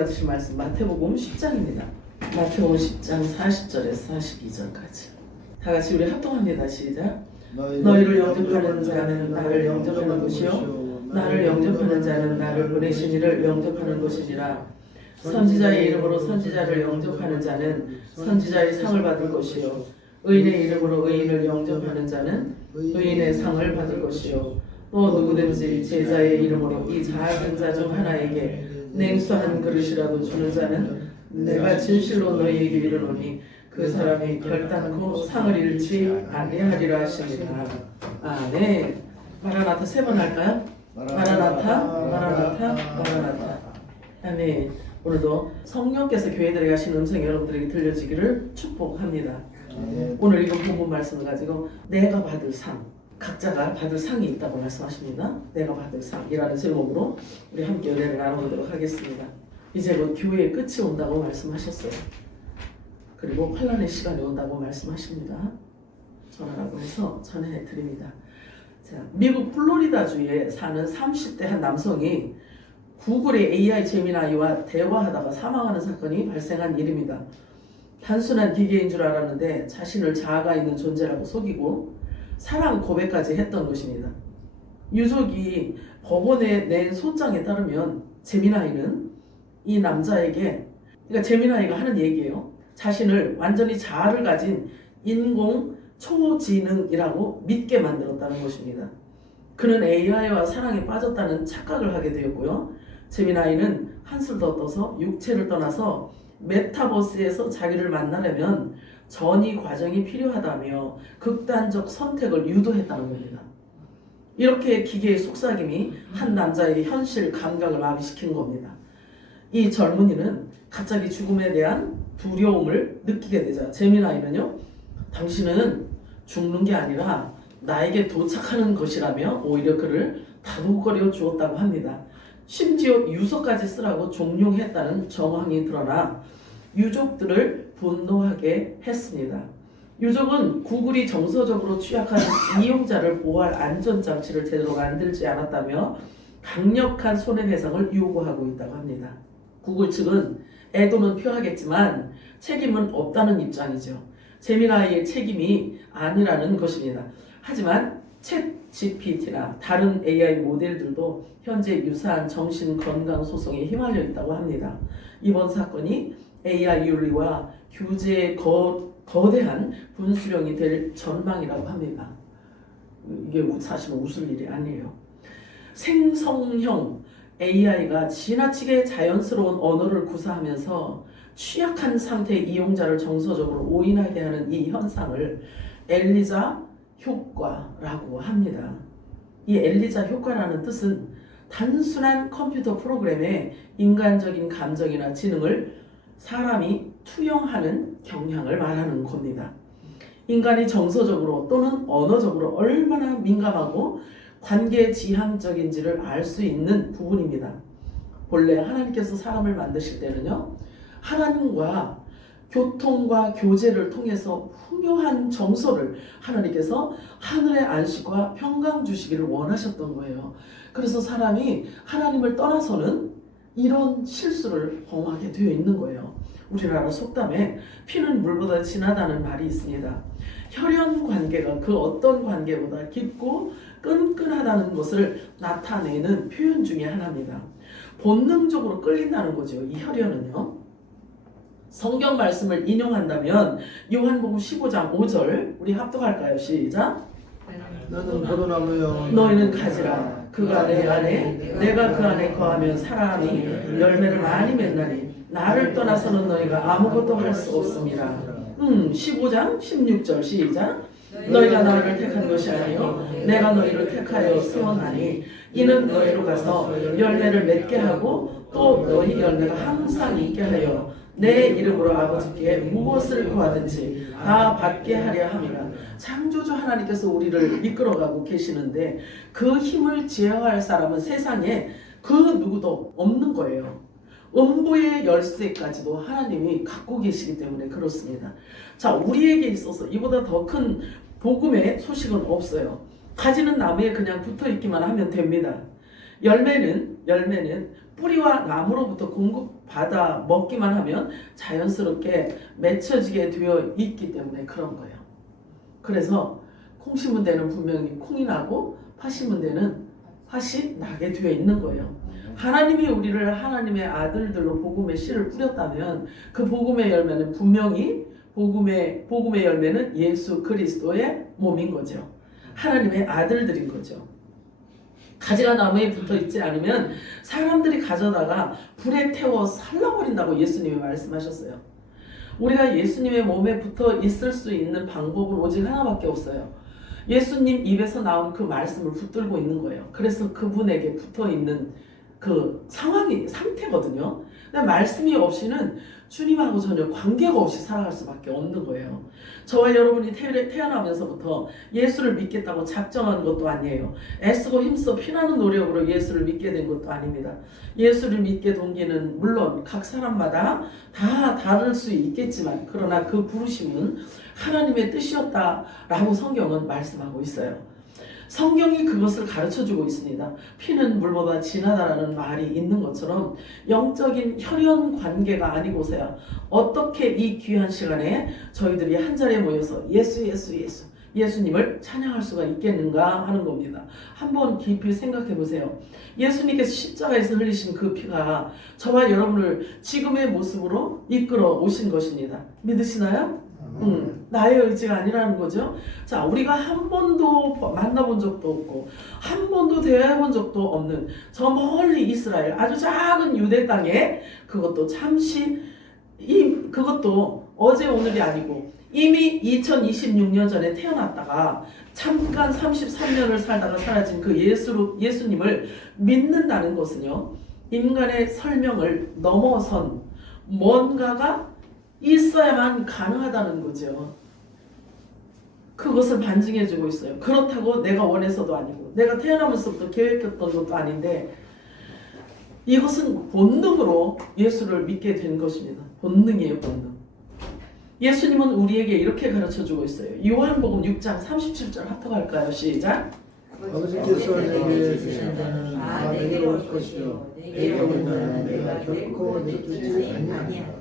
받으실 말씀 마태복음 10장입니다. 마태복음 10장 40절에서 42절까지. 다 같이 우리 합동합니다. 시작. 너희를 영접하는 자는 나를 영접하는 것이요 나를 영접하는 자는 나를 보내신 이를 영접하는 것이니라. 선지자의 이름으로 선지자를 영접하는 자는 선지자의 상을 받을 것이요 의인의 이름으로 의인을 영접하는 자는 의인의 상을 받을 것이요 또 누구든지 제자의 이름으로 이 작은 자 중 하나에게 냉수 한 그릇이라도 주는 자는 내가 진실로 너희에게 이르노니 그 사람이 결단코 상을 잃지 아니하리라 하시니라. 아멘. 마라나타 3번 할까요? 마라나타 마라나타 마라나타. 아멘. 오늘도 성령께서 교회들에 가신 음성이 여러분들에게 들려지기를 축복합니다. 오늘 읽은 본문 말씀을 가지고 내가 받을 상, 각자가 받을 상이 있다고 말씀하십니다. 내가 받을 상이라는 제목으로 우리 함께 은혜를 나눠보도록 하겠습니다. 이제 곧 교회의 끝이 온다고 말씀하셨어요. 그리고 환난의 시간이 온다고 말씀하십니다. 전하라고 해서 전해 드립니다. 자, 미국 플로리다주에 사는 30대 한 남성이 구글의 AI 제미나이와 대화하다가 사망하는 사건이 발생한 일입니다. 단순한 기계인 줄 알았는데 자신을 자아가 있는 존재라고 속이고 사랑 고백까지 했던 것입니다. 유족이 법원에 낸 소장에 따르면 제미나이는 이 남자에게, 그러니까 제미나이가 하는 얘기예요. 자신을 완전히 자아를 가진 인공 초지능이라고 믿게 만들었다는 것입니다. 그는 AI와 사랑에 빠졌다는 착각을 하게 되었고요. 제미나이는 한술 더 떠서 육체를 떠나서 메타버스에서 자기를 만나려면 전이 과정이 필요하다며 극단적 선택을 유도했다는 겁니다. 이렇게 기계의 속삭임이 한 남자의 현실 감각을 마비시킨 겁니다. 이 젊은이는 갑자기 죽음에 대한 두려움을 느끼게 되자 제미나이는요, 당신은 죽는 게 아니라 나에게 도착하는 것이라며 오히려 그를 다독거려 주었다고 합니다. 심지어 유서까지 쓰라고 종용했다는 정황이 드러나 유족들을 분노하게 했습니다. 유족은 구글이 정서적으로 취약한 이용자를 보호할 안전장치를 제대로 만들지 않았다며 강력한 손해배상을 요구하고 있다고 합니다. 구글 측은 애도는 표하겠지만 책임은 없다는 입장이죠. 제미나이의 책임이 아니라는 것입니다. 하지만 챗GPT나 다른 AI 모델들도 현재 유사한 정신건강 소송에 휘말려 있다고 합니다. 이번 사건이 AI 윤리와 규제의 거대한 분수령이 될 전망이라고 합니다. 이게 사실은 웃을 일이 아니에요. 생성형 AI가 지나치게 자연스러운 언어를 구사하면서 취약한 상태의 이용자를 정서적으로 오인하게 하는 이 현상을 엘리자 효과라고 합니다. 이 엘리자 효과라는 뜻은 단순한 컴퓨터 프로그램에 인간적인 감정이나 지능을 사람이 투영하는 경향을 말하는 겁니다. 인간이 정서적으로 또는 언어적으로 얼마나 민감하고 관계지향적인지를 알 수 있는 부분입니다. 본래 하나님께서 사람을 만드실 때는요, 하나님과 교통과 교제를 통해서 후묘한 정서를 하나님께서 하늘의 안식과 평강 주시기를 원하셨던 거예요. 그래서 사람이 하나님을 떠나서는 이런 실수를 범하게 되어 있는 거예요. 우리나라 속담에 피는 물보다 진하다는 말이 있습니다. 혈연 관계가 그 어떤 관계보다 깊고 끈끈하다는 것을 나타내는 표현 중에 하나입니다. 본능적으로 끌린다는 거죠. 이 혈연은요. 성경 말씀을 인용한다면 요한복음 15장 5절 우리 합독할까요? 시작. 나는 포도나무여 너희는 가지라. 그가 내 안에 내가 그 안에 거하면 사람이 열매를 많이 맺나니 나를 떠나서는 너희가 아무것도 할 수 없습니다. 15장 16절 시작. 너희가 나를 택한 것이 아니요 내가 너희를 택하여 세워나니 이는 너희로 가서 열매를 맺게 하고 또 너희 열매가 항상 있게 하여 내 이름으로 아버지께 무엇을 구하든지 다 받게 하려 함이라. 창조주 하나님께서 우리를 이끌어가고 계시는데 그 힘을 제어할 사람은 세상에 그 누구도 없는 거예요. 음부의 열쇠까지도 하나님이 갖고 계시기 때문에 그렇습니다. 자, 우리에게 있어서 이보다 더 큰 복음의 소식은 없어요. 가지는 나무에 그냥 붙어 있기만 하면 됩니다. 열매는 뿌리와 나무로부터 공급받아 먹기만 하면 자연스럽게 맺혀지게 되어 있기 때문에 그런 거예요. 그래서 콩 심은 데는 분명히 콩이 나고 팥 심은 데는 팥이 나게 되어 있는 거예요. 하나님이 우리를 하나님의 아들들로 복음의 씨를 뿌렸다면 그 복음의 열매는 분명히 복음의 열매는 예수 그리스도의 몸인 거죠. 하나님의 아들들인 거죠. 가지가 나무에 붙어 있지 않으면 사람들이 가져다가 불에 태워 살라버린다고 예수님이 말씀하셨어요. 우리가 예수님의 몸에 붙어 있을 수 있는 방법은 오직 하나밖에 없어요. 예수님 입에서 나온 그 말씀을 붙들고 있는 거예요. 그래서 그분에게 붙어 있는 그 상태거든요. 근데 말씀이 없이는 주님하고 전혀 관계가 없이 살아갈 수밖에 없는 거예요. 저와 여러분이 태어나면서부터 예수를 믿겠다고 작정한 것도 아니에요. 애쓰고 힘써 피나는 노력으로 예수를 믿게 된 것도 아닙니다. 예수를 믿게 동기는 물론 각 사람마다 다 다를 수 있겠지만 그러나 그 부르심은 하나님의 뜻이었다라고 성경은 말씀하고 있어요. 성경이 그것을 가르쳐주고 있습니다. 피는 물보다 진하다라는 말이 있는 것처럼 영적인 혈연 관계가 아니고서야 어떻게 이 귀한 시간에 저희들이 한 자리에 모여서 예수님을 찬양할 수가 있겠는가 하는 겁니다. 한번 깊이 생각해 보세요. 예수님께서 십자가에서 흘리신 그 피가 저와 여러분을 지금의 모습으로 이끌어 오신 것입니다. 믿으시나요? 나의 의지가 아니라는 거죠. 자, 우리가 한 번도 만나본 적도 없고 한 번도 대화해본 적도 없는 저 멀리 이스라엘 아주 작은 유대 땅에 그것도 그것도 어제 오늘이 아니고 이미 2026년 전에 태어났다가 잠깐 33년을 살다가 사라진 그 예수님을 믿는다는 것은요, 인간의 설명을 넘어선 뭔가가 있어야만 가능하다는 거죠. 그것을 반증해주고 있어요. 그렇다고 내가 원해서도 아니고 내가 태어나면서부터 계획했던 것도 아닌데 이것은 본능으로 예수를 믿게 된 것입니다. 본능이에요, 본능. 예수님은 우리에게 이렇게 가르쳐주고 있어요. 요한복음 6장 37절 합독할까요? 시작. 아버지께서 내게 주신 자는 다 내게로 올 것이요 내게 오는 자는 내가 결코 내주지 아니하리라.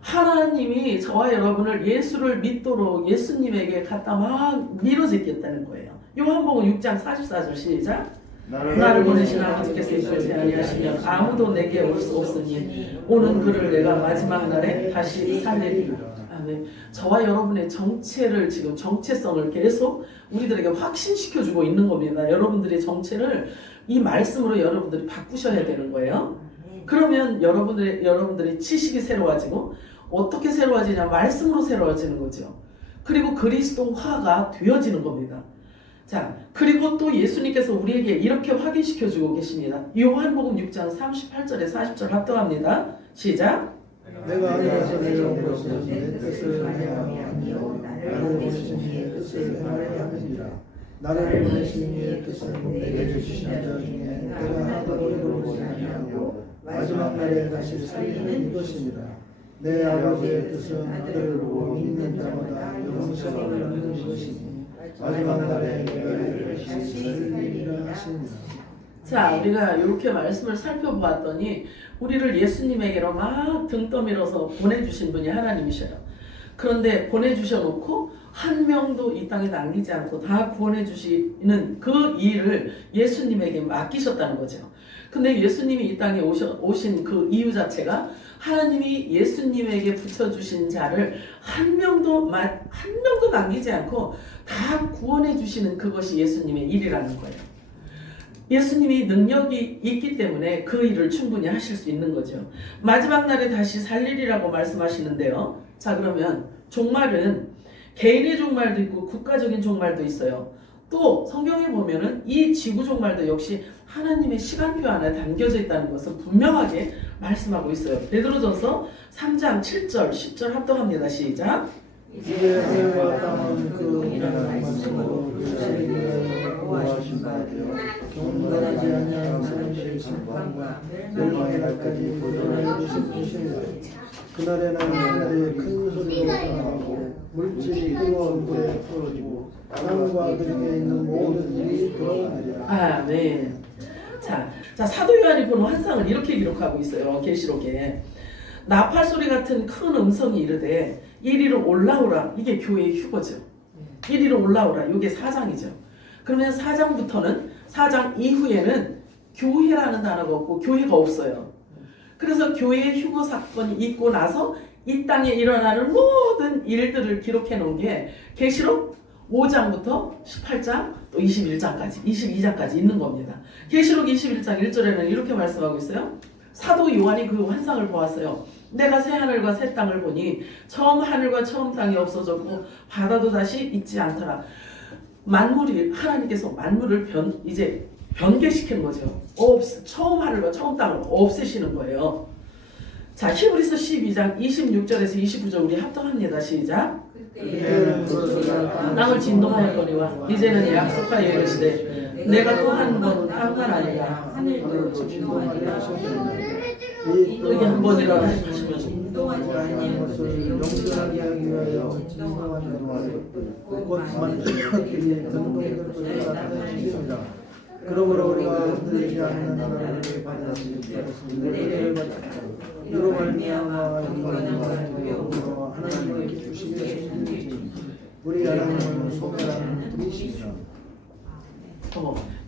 하나님이 저와 여러분을 예수를 믿도록 예수님에게 갖다 막 밀어제겠다는 거예요. 요한복음 6장 44절 시작. 나를 보내신 아버지께서 이끌지 아니하시면 아무도 내게 올 수 없으니 오는 그를 내가 마지막 날에 다시 살리리라. 아멘. 저와 여러분의 정체를 지금 정체성을 계속 우리들에게 확신시켜주고 있는 겁니다. 여러분들의 정체를 이 말씀으로 여러분들이 바꾸셔야 되는 거예요. 그러면 여러분들의 지식이 새로워지고 어떻게 새로워지냐? 말씀으로 새로워지는 거죠. 그리고 그리스도화가 되어지는 겁니다. 자, 그리고 또 예수님께서 우리에게 이렇게 확인시켜주고 계십니다. 요한복음 6장 38절에 40절 합독합니다. 시작. 내가 하늘에서 내려온 것은 내 뜻을 행함이 아니요 나를 보내신 이의 뜻을 행하려 함이니라. 나를 보내신 이의 뜻은 내게 주신 자 중에 내가 하나도 이루지 아니하고 마지막 날에 다시 살리는 이것입니다. 내 아버지의 뜻은 아들을 보고 믿는 자마다 영생을 얻는 것이니 마지막 날에 내가 이를 다시 살리리라 하십니다. 자, 우리가 이렇게 말씀을 살펴보았더니 우리를 예수님에게로 막 등 떠밀어서 보내주신 분이 하나님이셔요. 그런데 보내주셔놓고 한 명도 이 땅에 남기지 않고 다 구원해 주시는 그 일을 예수님에게 맡기셨다는 거죠. 근데 예수님이 이 땅에 오신 그 이유 자체가 하나님이 예수님에게 붙여주신 자를 한 명도 남기지 않고 다 구원해 주시는 그것이 예수님의 일이라는 거예요. 예수님이 능력이 있기 때문에 그 일을 충분히 하실 수 있는 거죠. 마지막 날에 다시 살리리라고 말씀하시는데요. 자, 그러면 종말은 개인의 종말도 있고 국가적인 종말도 있어요. 또 성경에 보면은 이 지구 종말도 역시 하나님의 시간표 안에 담겨져 있다는 것을 분명하게 말씀하고 있어요. 베드로전서 3장 7절 10절 합독합니다. 시작. 이제 하늘과 땅은 그 일하는 말씀으로 그 세계를 보호하신 바 되어 경건하지 아니한 사람들의 심판과 멸망의 날까지 보존하여 주신 것입니다. 그날에는 하늘에 큰 소리로 나가고 물질이 뜨거운 불에 풀어지고 땅과 그 중에 있는 모든 일이 돌아가리라. 아멘. 자, 자, 사도 요한이 본 환상을 이렇게 기록하고 있어요. 계시록에. 나팔 소리 같은 큰 음성이 이르되 이리로 올라오라. 이게 교회의 휴거죠. 이리로 올라오라. 이게 4장이죠. 그러면 4장부터는 4장 이후에는 교회라는 단어가 없고 교회가 없어요. 그래서 교회의 휴거 사건이 있고 나서 이 땅에 일어나는 모든 일들을 기록해 놓은 게 계시록 5장부터 18장 또 21장까지 22장까지 있는 겁니다. 계시록 21장 1절에는 이렇게 말씀하고 있어요. 사도 요한이 그 환상을 보았어요. 내가 새 하늘과 새 땅을 보니 처음 하늘과 처음 땅이 없어졌고 바다도 다시 있지 않더라. 만물이 하나님께서 만물을 이제 변개시키는 거죠. 처음 하늘과 처음 땅을 없애시는 거예요. 자, 히브리서 12장 26절에서 29절 우리 합동합니다. 시작. 땅을 진동하였거니와 이제는 약속하여 이르시되 내가 또 한 번 평안하리라. 하늘도 진동하리라. 여기 한 번이라 하시면 진동하는 것을 영원하게 하기 위하여 진동하는 것을 곧 만주의 변동될 것을 나타내시리라. 그러므로 우리가 흔들리지 않는 나라를 받았으리라. 은혜를 받았다. 이로 말미암아 인간과 두려움으로 하나님을 기쁘시게 섬기지. 우리 하나님은 소멸하는 분이시니라.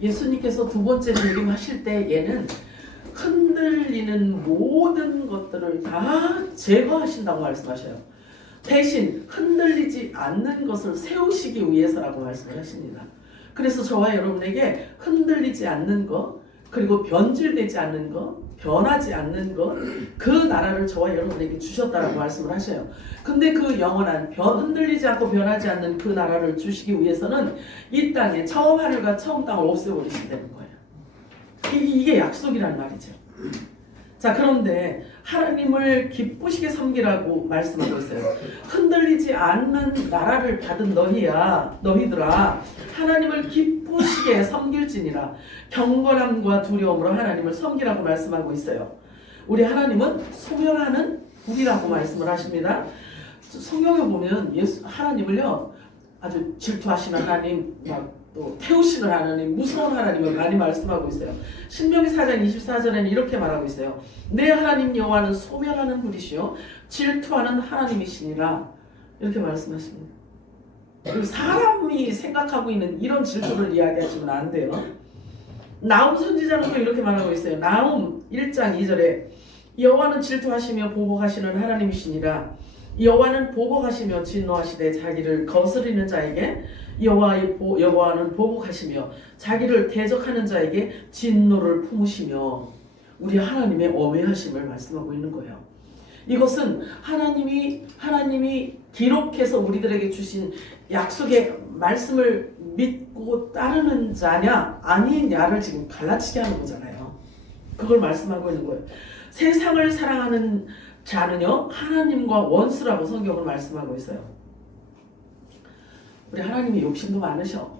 예수님께서 두 번째 재림하실 때 얘는 흔들리는 모든 것들을 다 제거하신다고 말씀하셔요. 대신 흔들리지 않는 것을 세우시기 위해서라고 말씀을 하십니다. 그래서 저와 여러분에게 흔들리지 않는 것, 그리고 변질되지 않는 것, 변하지 않는 것, 그 나라를 저와 여러분에게 주셨다라고 말씀을 하셔요. 근데 그 영원한 흔들리지 않고 변하지 않는 그 나라를 주시기 위해서는 이 땅에 처음 하늘과 처음 땅을 없애버리신다는 거예요. 이게 약속이란 말이죠. 자, 그런데 하나님을 기쁘시게 섬기라고 말씀하고 있어요. 흔들리지 않는 나라를 받은 너희들아 하나님을 기쁘시게 섬길지니라. 경건함과 두려움으로 하나님을 섬기라고 말씀하고 있어요. 우리 하나님은 소멸하는 불이라고 말씀을 하십니다. 성경에 보면 하나님을요 아주 질투하시는 하나님, 또 태우시는 하나님, 무서운 하나님을 많이 말씀하고 있어요. 신명기 4장 24절에는 이렇게 말하고 있어요. 내 하나님 여호와는 소멸하는 분이시요 질투하는 하나님이시니라. 이렇게 말씀하십니다. 사람이 생각하고 있는 이런 질투를 이야기하시면 안 돼요. 나움 선지자는 또 이렇게 말하고 있어요. 나움 1장 2절에 여호와는 질투하시며 보복하시는 하나님이시니라. 여호와는 보복하시며 진노하시되 자기를 거스리는 자에게 여호와는 보복하시며 자기를 대적하는 자에게 진노를 품으시며. 우리 하나님의 엄회하심을 말씀하고 있는 거예요. 이것은 하나님이 기록해서 우리들에게 주신 약속의 말씀을 믿고 따르는 자냐 아니냐를 지금 갈라치게 하는 거잖아요. 그걸 말씀하고 있는 거예요. 세상을 사랑하는 자는요 하나님과 원수라고 성경은 말씀하고 있어요. 우리 하나님이 욕심도 많으셔.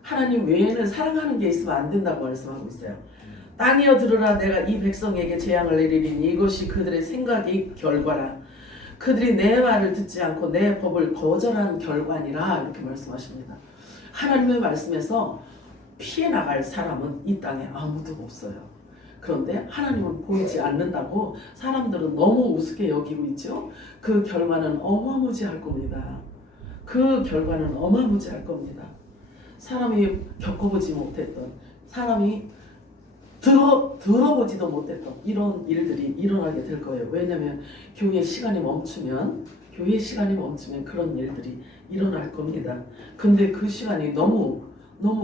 하나님 외에는 사랑하는 게 있으면 안 된다고 말씀하고 있어요. 땅이여 들으라. 내가 이 백성에게 재앙을 내리리니 이것이 그들의 생각의 결과라. 그들이 내 말을 듣지 않고 내 법을 거절한 결과니라. 이렇게 말씀하십니다. 하나님의 말씀에서 피해 나갈 사람은 이 땅에 아무도 없어요. 그런데 하나님은 보이지 않는다고 사람들은 너무 우습게 여기고 있죠. 그 결과는 어마무지할 겁니다. 그 결과는 어마무지할 겁니다. 사람이 겪어보지 못했던, 사람이 들어보지도 못했던 이런 일들이 일어나게 될 거예요. 왜냐하면 교회 시간이 멈추면 그런 일들이 일어날 겁니다. 근데 그 시간이 너무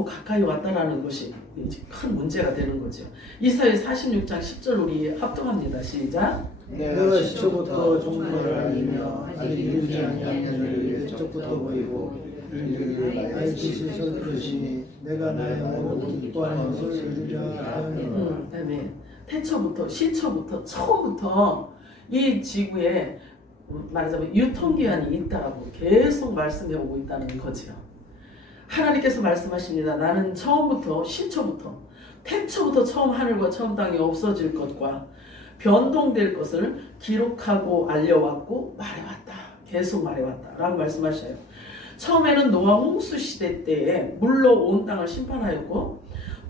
가까이 왔다라는 것이 이제 큰 문제가 되는 거죠. 이사야 46장 10절 우리 합동합니다. 시작. 내가 시초부터 종말을 알리며 아직 이르지 아니한 일을 옛적부터 보이고 이르기를 나의 뜻이 서두르시니 내가 나의 마음으로 기뻐하는 것을 이루자 하였노라. 아멘. 시초부터 처음부터 이 지구에 말하자면 유통기한이 있다라고 계속 말씀해 오고 있다는 거죠. 하나님께서 말씀하십니다. 나는 처음부터 시초부터 태초부터 처음 하늘과 처음 땅이 없어질 것과 변동될 것을 기록하고 알려왔고 말해왔다. 계속 말해왔다 라고 말씀하셔요. 처음에는 노아 홍수 시대 때에 물로 온 땅을 심판하였고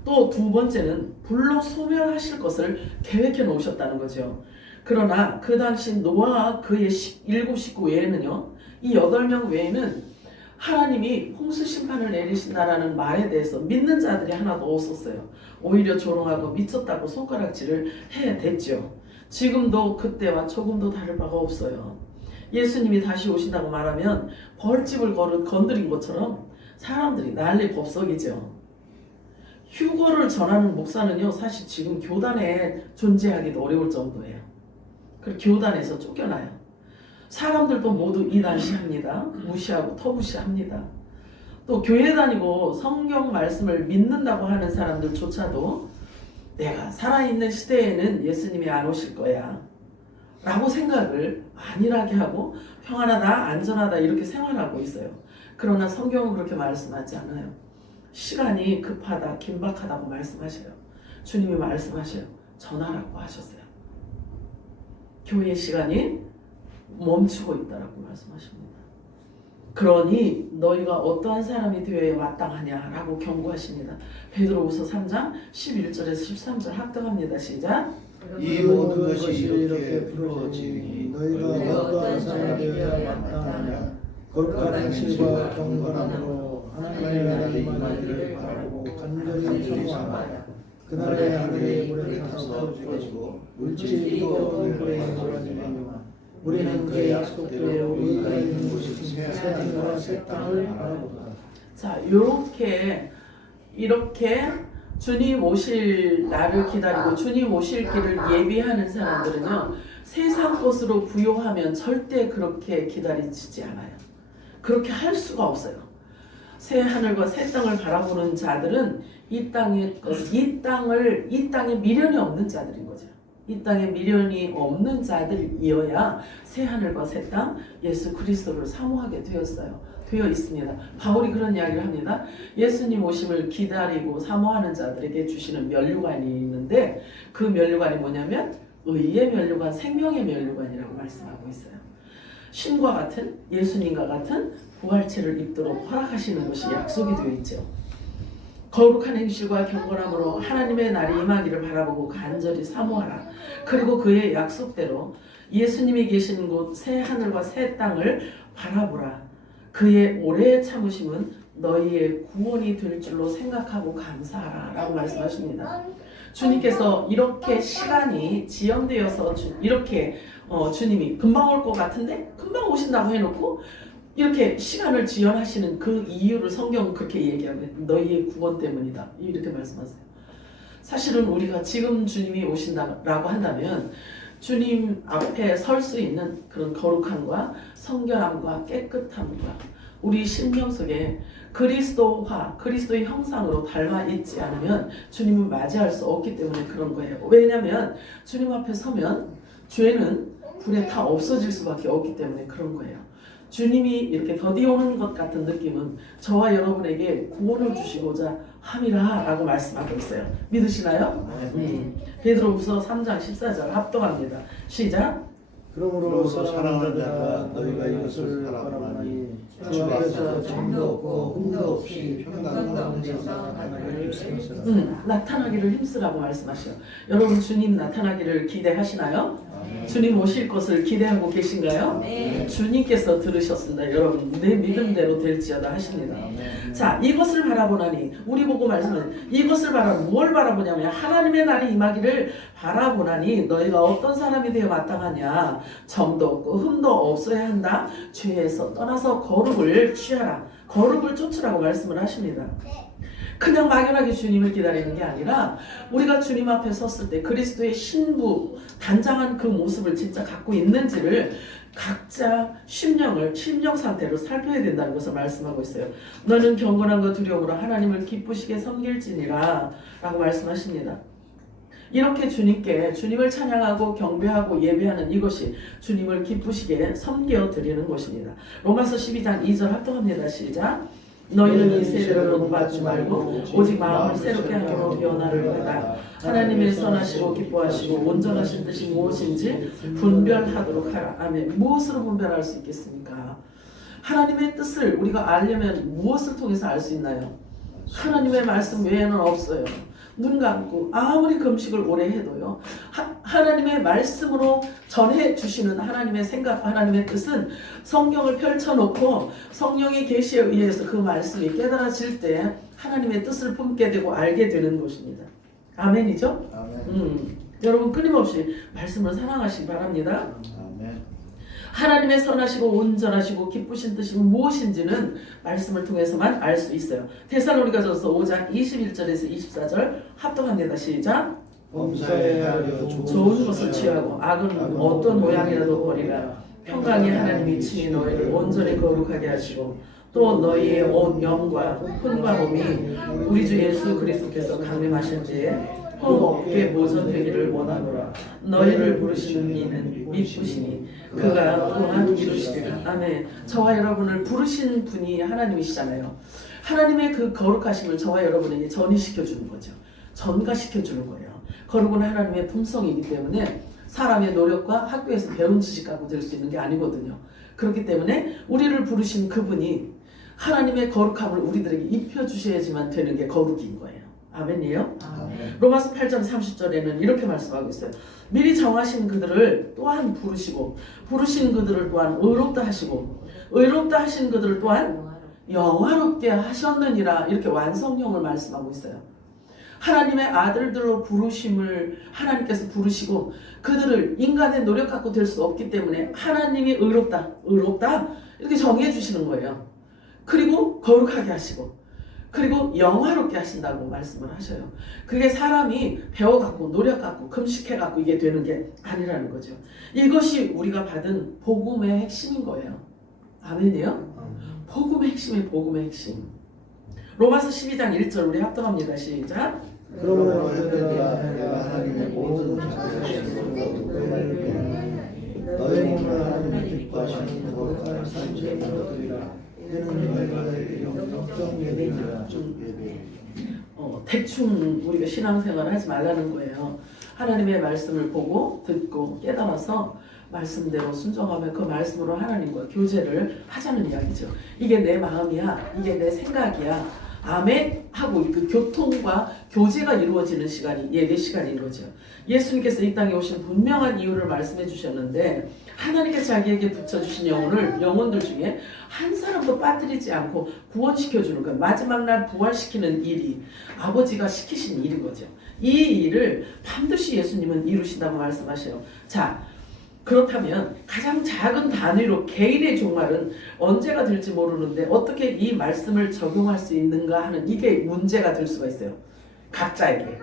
또 두 번째는 불로 소멸하실 것을 계획해 놓으셨다는 거죠. 그러나 그 당시 노아와 그의 7식구 외에는요, 이 8명 외에는 하나님이 홍수 심판을 내리신다라는 말에 대해서 믿는 자들이 하나도 없었어요. 오히려 조롱하고 미쳤다고 손가락질을 해댔죠. 지금도 그때와 조금도 다를 바가 없어요. 예수님이 다시 오신다고 말하면 벌집을 건드린 것처럼 사람들이 난리 법석이죠. 휴거를 전하는 목사는요, 사실 지금 교단에 존재하기도 어려울 정도예요. 그리고 교단에서 쫓겨나요. 사람들도 모두 이단시합니다. 무시하고 터무시합니다. 또 교회 다니고 성경 말씀을 믿는다고 하는 사람들조차도 내가 살아있는 시대에는 예수님이 안 오실 거야 라고 생각을 안일하게 하고 평안하다, 안전하다 이렇게 생활하고 있어요. 그러나 성경은 그렇게 말씀하지 않아요. 시간이 급하다, 긴박하다고 말씀하셔요. 주님이 말씀하셔요. 전하라고 하셨어요. 교회의 시간이 멈추고 있다라고 말씀하십니다. 그러니 너희가 어떠한 사람이 되어야 마땅하냐라고 경고하십니다. 베드로후서 3장 11절에서 13절 합독합니다. 시작. 이 모든 것이 이렇게 부러지니 너희가 어떠한 사람이 되어야 마땅하냐. 거룩한 행실과 경건함으로 하나님의 나라의 임하기를 바라고 간절히 사모하라. 그날의 하늘의 물에 타서 떨어지고 물질이고 물에 몰아지며 우리는 그의 약속대로 의가 있는 곳이 새 하늘과 새 땅을 바라보다. 자, 이렇게 주님 오실 날을 기다리고 주님 오실 길을 예비하는 사람들은요, 세상 것으로 부요하면 절대 그렇게 기다리지 않아요. 그렇게 할 수가 없어요. 새 하늘과 새 땅을 바라보는 자들은 이 땅에 미련이 없는 자들인 거죠. 이 땅에 미련이 없는 자들이어야 새 하늘과 새 땅, 예수 그리스도를 사모하게 되어 있습니다. 바울이 그런 이야기를 합니다. 예수님 오심을 기다리고 사모하는 자들에게 주시는 면류관이 있는데 그 면류관이 뭐냐면 의의 면류관, 생명의 면류관이라고 말씀하고 있어요. 신과 같은, 예수님과 같은 부활체를 입도록 허락하시는 것이 약속이 되어 있죠. 거룩한 행실과 경건함으로 하나님의 날이 임하기를 바라보고 간절히 사모하라. 그리고 그의 약속대로 예수님이 계시는 곳 새 하늘과 새 땅을 바라보라. 그의 오래 참으심은 너희의 구원이 될 줄로 생각하고 감사하라 라고 말씀하십니다. 주님께서 이렇게 시간이 지연되어서 이렇게 주님이 금방 올 것 같은데 금방 오신다고 해놓고 이렇게 시간을 지연하시는 그 이유를 성경은 그렇게 얘기하고 너희의 구원 때문이다 이렇게 말씀하세요. 사실은 우리가 지금 주님이 오신다라고 한다면 주님 앞에 설 수 있는 그런 거룩함과 성결함과 깨끗함과 우리 심령 속에 그리스도화, 그리스도의 형상으로 닮아 있지 않으면 주님을 맞이할 수 없기 때문에 그런 거예요. 왜냐하면 주님 앞에 서면 죄는 불에 다 없어질 수밖에 없기 때문에 그런 거예요. 주님이 이렇게 더디 오는 것 같은 느낌은 저와 여러분에게 구원을 주시고자 함이라 라고 말씀하고 있어요. 믿으시나요? 베드로후서 3장 14절 합독합니다. 시작. 그러므로 사랑하는 자가 너희가 이것을 바라보니 주 앞에서 점도 없고 흠도 없이 평강과 데서 하나님을 힘쓰라. 나타나기를 힘쓰라고 말씀하셔요. 여러분 주님 나타나기를 기대하시나요? 주님 오실 것을 기대하고 계신가요? 네. 주님께서 들으셨습니다. 여러분 내 믿음대로 될지어다 하십니다. 자, 이것을 바라보나니 우리 보고 말씀은 이것을 뭘 바라보냐면 하나님의 날이 임하기를 바라보나니 너희가 어떤 사람이 되어 마땅하냐. 점도 없고 흠도 없어야 한다. 죄에서 떠나서 거룩을 취하라. 거룩을 쫓으라고 말씀을 하십니다. 그냥 막연하게 주님을 기다리는 게 아니라 우리가 주님 앞에 섰을 때 그리스도의 신부 단장한 그 모습을 진짜 갖고 있는지를 각자 심령 상태를 살펴야 된다는 것을 말씀하고 있어요. 너는 경건함과 두려움으로 하나님을 기쁘시게 섬길지니라 라고 말씀하십니다. 이렇게 주님을 찬양하고 경배하고 예배하는 이것이 주님을 기쁘시게 섬겨 드리는 것입니다. 로마서 12장 2절 합독합니다. 시작. 너희는 이 세대를 본받지 말고 오직 마음을 새롭게 함으로 변화를 받아 하나님의 선하시고 기뻐하시고 온전하신 뜻이 무엇인지 분별하도록 하라. 아멘. 무엇으로 분별할 수 있겠습니까? 하나님의 뜻을 우리가 알려면 무엇을 통해서 알 수 있나요? 하나님의 말씀 외에는 없어요. 눈 감고 아무리 금식을 오래 해도요, 하나님의 말씀으로 전해 주시는 하나님의 생각, 하나님의 뜻은 성경을 펼쳐놓고 성령의 계시에 의해서 그 말씀이 깨달아질 때 하나님의 뜻을 품게 되고 알게 되는 것입니다. 아멘이죠? 아멘. 여러분 끊임없이 말씀을 사랑하시기 바랍니다. 아멘. 하나님의 선하시고 온전하시고 기쁘신 뜻이 무엇인지는 말씀을 통해서만 알 수 있어요. 데살로니가전서 5장 21절에서 24절 합독합니다. 시작. 범사에 좋은 것을 취하고 악은 어떤 모양이라도 버리라. 평강의 하나님이 친히 너희를 온전히 거룩하게 하시고 또 너희의 온 영과 혼과 몸이 우리 주 예수 그리스도께서 강림하실 때에 흠없게 보존되기를 원하노라. 너희를 부르시는 이는 믿으시니 그가 또한 이루시리라. 아멘. 저와 여러분을 부르신 분이 하나님이시잖아요. 하나님의 그 거룩하심을 저와 여러분에게 전이시켜 주는 거죠. 전가시켜 주는 거예요. 거룩은 하나님의 품성이기 때문에 사람의 노력과 학교에서 배운 지식 갖고 될 수 있는 게 아니거든요. 그렇기 때문에 우리를 부르신 그분이 하나님의 거룩함을 우리들에게 입혀주셔야지만 되는 게 거룩인 거예요. 아멘이에요? 아멘. 로마서 8장 30절에는 이렇게 말씀하고 있어요. 미리 정하신 그들을 또한 부르시고 부르신 그들을 또한 의롭다 하시고 의롭다 하신 그들을 또한 영화롭게 하셨느니라. 이렇게 완성형을 말씀하고 있어요. 하나님의 아들들로 부르심을 하나님께서 부르시고 그들을 인간의 노력 갖고 될 수 없기 때문에 하나님이 의롭다 이렇게 정해 주시는 거예요. 그리고 거룩하게 하시고 그리고 영화롭게 하신다고 말씀을 하셔요. 그게 사람이 배워갖고 노력갖고 금식해갖고 이게 되는 게 아니라는 거죠. 이것이 우리가 받은 복음의 핵심인 거예요. 아멘이요? 복음의 핵심이 복음의 핵심. 로마서 12장 1절 우리 합독합니다. 시작. 그러므로 내가 하나님의 모든 자세시로 너희 몸을 하나님의 기뻐하시는 거룩한 산지에 드리라. 이는 너희가 영적 예배니라. 대충 우리가 신앙생활을 하지 말라는 거예요. 하나님의 말씀을 보고 듣고 깨달아서 말씀대로 순종하며 그 말씀으로 하나님과 교제를 하자는 이야기죠. 이게 내 마음이야, 이게 내 생각이야, 아멘 하고 그 교통과 교제가 이루어지는 시간이 예배 시간인 거죠. 예수님께서 이 땅에 오신 분명한 이유를 말씀해 주셨는데 하나님께서 자기에게 붙여주신 영혼들 중에 한 사람도 빠뜨리지 않고 구원시켜주는 거예요. 마지막 날 부활시키는 일이 아버지가 시키신 일인 거죠. 이 일을 반드시 예수님은 이루신다고 말씀하셔요. 자, 그렇다면 가장 작은 단위로 개인의 종말은 언제가 될지 모르는데 어떻게 이 말씀을 적용할 수 있는가 하는 이게 문제가 될 수가 있어요. 각자에게.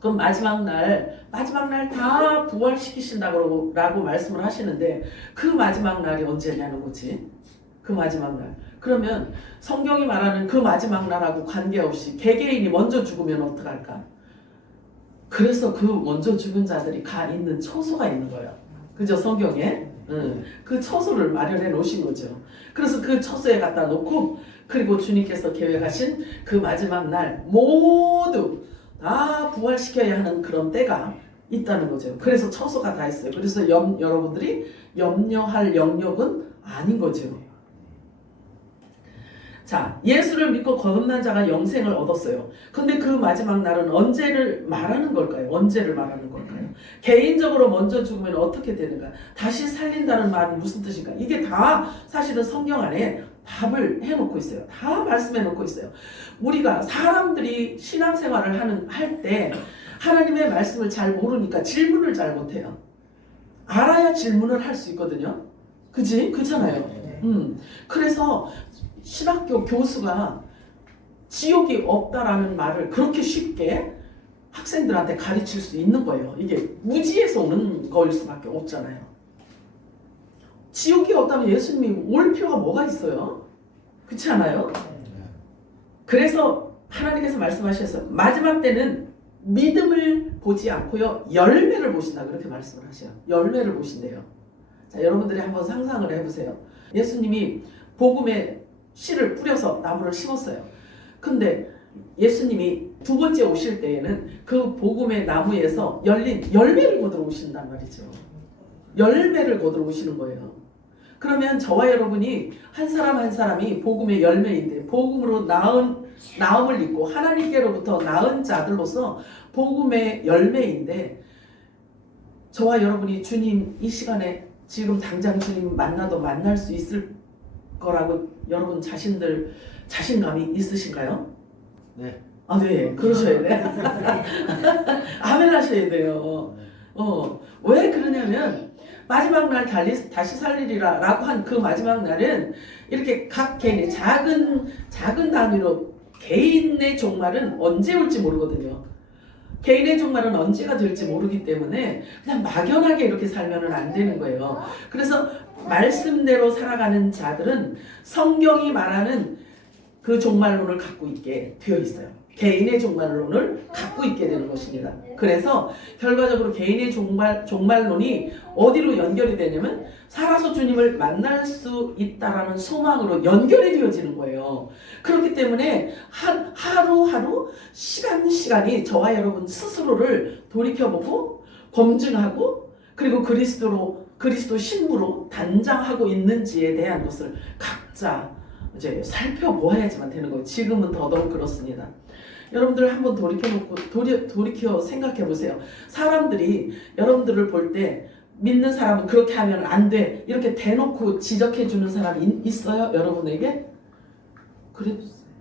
그럼 마지막 날 다 부활시키신다고 라고 말씀을 하시는데 그 마지막 날이 언제냐는 거지. 그 마지막 날. 그러면 성경이 말하는 그 마지막 날하고 관계없이 개개인이 먼저 죽으면 어떡할까? 그래서 그 먼저 죽은 자들이 가 있는 처소가 있는 거예요. 그죠? 성경에. 그 처소를 마련해 놓으신 거죠. 그래서 그 처소에 갖다 놓고 그리고 주님께서 계획하신 그 마지막 날 모두 다 부활시켜야 하는 그런 때가 있다는 거죠. 그래서 처소가 다 있어요. 그래서 여러분들이 염려할 영역은 아닌 거죠. 자, 예수를 믿고 거듭난 자가 영생을 얻었어요. 근데 그 마지막 날은 언제를 말하는 걸까요? 언제를 말하는 걸까요? 개인적으로 먼저 죽으면 어떻게 되는가? 다시 살린다는 말은 무슨 뜻인가? 이게 다 사실은 성경 안에 답을 해놓고 있어요. 다 말씀해놓고 있어요. 우리가 사람들이 신앙생활을 할 때 하나님의 말씀을 잘 모르니까 질문을 잘 못해요. 알아야 질문을 할 수 있거든요. 그지? 그렇잖아요. 그래서 신학교 교수가 지옥이 없다라는 말을 그렇게 쉽게 학생들한테 가르칠 수 있는 거예요. 이게 무지에서 오는 거일 수밖에 없잖아요. 지옥이 없다면 예수님이 올 필요가 뭐가 있어요? 그렇지 않아요? 그래서 하나님께서 말씀하셔서 마지막 때는 믿음을 보지 않고요 열매를 보신다 그렇게 말씀을 하셔요. 열매를 보신대요. 자, 여러분들이 한번 상상을 해보세요. 예수님이 복음의 씨를 뿌려서 나무를 심었어요. 근데 예수님이 두 번째 오실 때에는 그 복음의 나무에서 열린 열매를 거두러 오신단 말이죠. 열매를 거두러 오시는 거예요. 그러면 저와 여러분이 한 사람 한 사람이 복음의 열매인데 복음으로 낳은 나음을 입고 하나님께로부터 낳은 자들로서 복음의 열매인데, 저와 여러분이 주님 이 시간에 지금 당장 주님 만나도 만날 수 있을 거라고 여러분 자신들 자신감이 있으신가요? 네. 아, 네. 그러셔야 돼. 아멘 하셔야 돼요. 왜 그러냐면 마지막 날 다시 살리리라 라고 한 그 마지막 날은 이렇게 각 개인의 작은 단위로 개인의 종말은 언제 올지 모르거든요. 개인의 종말은 언제가 될지 모르기 때문에 그냥 막연하게 이렇게 살면 안 되는 거예요. 그래서 말씀대로 살아가는 자들은 성경이 말하는 그 종말론을 갖고 있게 되어 있어요. 개인의 종말론을 갖고 있게 되는 것입니다. 그래서 결과적으로 개인의 종말론이 어디로 연결이 되냐면 살아서 주님을 만날 수 있다라는 소망으로 연결이 되어지는 거예요. 그렇기 때문에 하루하루 시간이 저와 여러분 스스로를 돌이켜보고 검증하고, 그리고 그리스도 신부로 단장하고 있는지에 대한 것을 각자 이제 살펴보아야지만 되는 거예요. 지금은 더더욱 그렇습니다. 여러분들 한번 돌이켜 생각해 보세요. 사람들이 여러분들을 볼 때 믿는 사람은 그렇게 하면 안 돼, 이렇게 대놓고 지적해 주는 사람이 있어요? 여러분에게?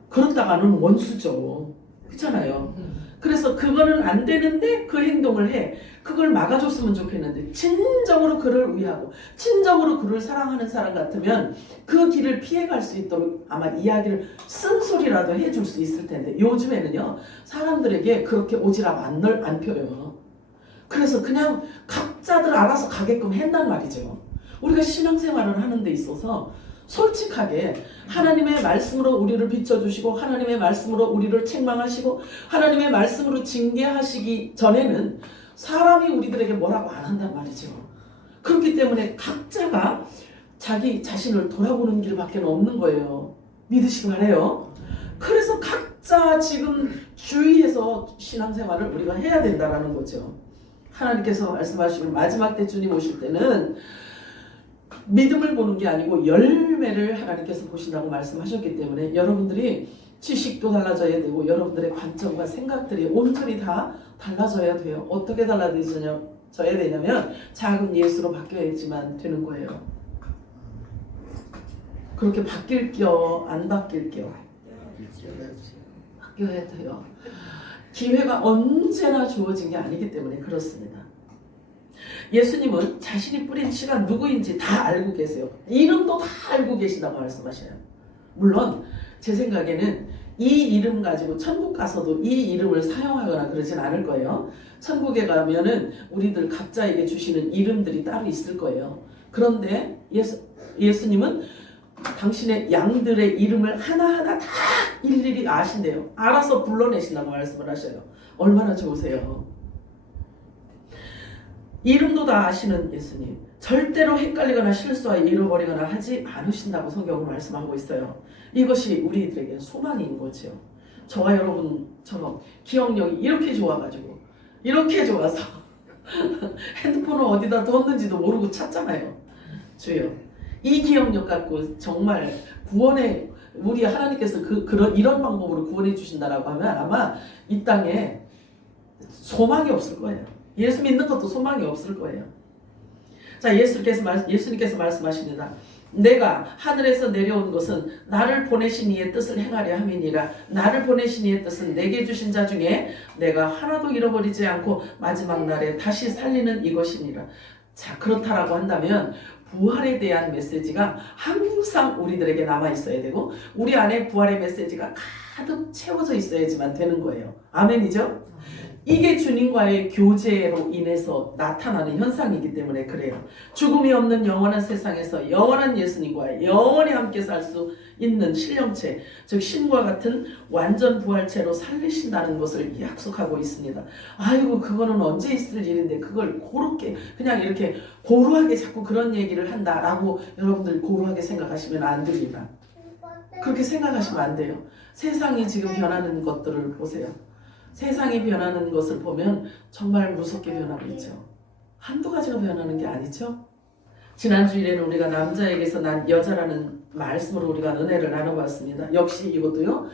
그렇다가는 원수죠. 그렇잖아요. 그래서 그거는 안 되는데 그 행동을 해. 그걸 막아줬으면 좋겠는데, 진정으로 그를 위하고 진정으로 그를 사랑하는 사람 같으면 그 길을 피해갈 수 있도록 아마 이야기를 쓴소리라도 해줄 수 있을 텐데, 요즘에는요 사람들에게 그렇게 오지랖 안 펴요. 그래서 그냥 각자들 알아서 가게끔 한단 말이죠. 우리가 신앙생활을 하는 데 있어서 솔직하게 하나님의 말씀으로 우리를 비춰주시고, 하나님의 말씀으로 우리를 책망하시고, 하나님의 말씀으로 징계하시기 전에는 사람이 우리들에게 뭐라고 안 한단 말이죠. 그렇기 때문에 각자가 자기 자신을 돌아보는 길밖에 없는 거예요. 믿으시기 바래요. 그래서 각자 지금 주의해서 신앙생활을 우리가 해야 된다는 거죠. 하나님께서 말씀하시고 마지막 때 주님 오실 때는 믿음을 보는 게 아니고 열매를 하나님께서 보신다고 말씀하셨기 때문에 여러분들이 지식도 달라져야 되고 여러분들의 관점과 생각들이 온전히 다 달라져야 돼요. 어떻게 달라져야 되냐면 작은 예수로 바뀌어야지만 되는 거예요. 그렇게 바뀔 겨 안 바뀔 겨 바뀌어야 돼요. 기회가 언제나 주어진 게 아니기 때문에 그렇습니다. 예수님은 자신이 뿌린 씨가 누구인지 다 알고 계세요. 이름도 다 알고 계신다고 말씀하셔요. 물론 제 생각에는 이 이름 가지고 천국 가서도 이 이름을 사용하거나 그러진 않을 거예요. 천국에 가면은 우리들 각자에게 주시는 이름들이 따로 있을 거예요. 그런데 예수님은 당신의 양들의 이름을 하나하나 다 일일이 아신대요. 알아서 불러내신다고 말씀을 하셔요. 얼마나 좋으세요. 이름도 다 아시는 예수님, 절대로 헷갈리거나 실수하여 잃어버리거나 하지 않으신다고 성경은 말씀하고 있어요. 이것이 우리들에게 소망인 거죠. 저와 여러분처럼 기억력이 이렇게 좋아가지고 이렇게 좋아서 핸드폰을 어디다 뒀는지도 모르고 찾잖아요. 주여, 이 기억력 갖고 정말 구원에 우리 하나님께서 이런 방법으로 구원해 주신다라고 하면 아마 이 땅에 소망이 없을 거예요. 예수 믿는 것도 소망이 없을 거예요. 자, 예수님께서 말씀하십니다. 내가 하늘에서 내려온 것은 나를 보내신 이의 뜻을 행하려 함이니라. 나를 보내신 이의 뜻은 내게 주신 자 중에 내가 하나도 잃어버리지 않고 마지막 날에 다시 살리는 이것이니라. 자, 그렇다라고 한다면 부활에 대한 메시지가 항상 우리들에게 남아 있어야 되고 우리 안에 부활의 메시지가 가득 채워져 있어야지만 되는 거예요. 아멘이죠? 이게 주님과의 교제로 인해서 나타나는 현상이기 때문에 그래요. 죽음이 없는 영원한 세상에서 영원한 예수님과 영원히 함께 살 수 있는 신령체, 즉 신과 같은 완전 부활체로 살리신다는 것을 약속하고 있습니다. 아이고 그거는 언제 있을 일인데 그걸 고렇게 그냥 이렇게 고루하게 자꾸 그런 얘기를 한다라고 여러분들 고루하게 생각하시면 안 됩니다. 그렇게 생각하시면 안 돼요. 세상이 지금 변하는 것들을 보세요. 세상이 변하는 것을 보면 정말 무섭게 변하고 있죠. 한두 가지가 변하는 게 아니죠. 지난주일에는 우리가 남자에게서 난 여자라는 말씀으로 우리가 은혜를 나눠봤습니다. 역시 이것도요,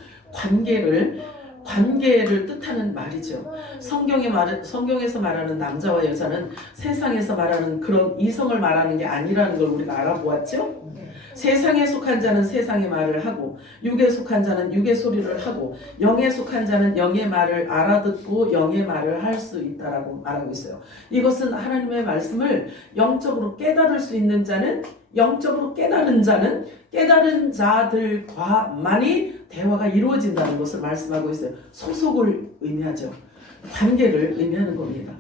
관계를 뜻하는 말이죠. 성경에서 말하는 남자와 여자는 세상에서 말하는 그런 이성을 말하는 게 아니라는 걸 우리가 알아보았죠. 세상에 속한 자는 세상의 말을 하고 육에 속한 자는 육의 소리를 하고 영에 속한 자는 영의 말을 알아듣고 영의 말을 할 수 있다라고 말하고 있어요. 이것은 하나님의 말씀을 영적으로 깨달을 수 있는 자는, 영적으로 깨달은 자는, 깨달은 자들과만이 대화가 이루어진다는 것을 말씀하고 있어요. 소속을 의미하죠. 관계를 의미하는 겁니다.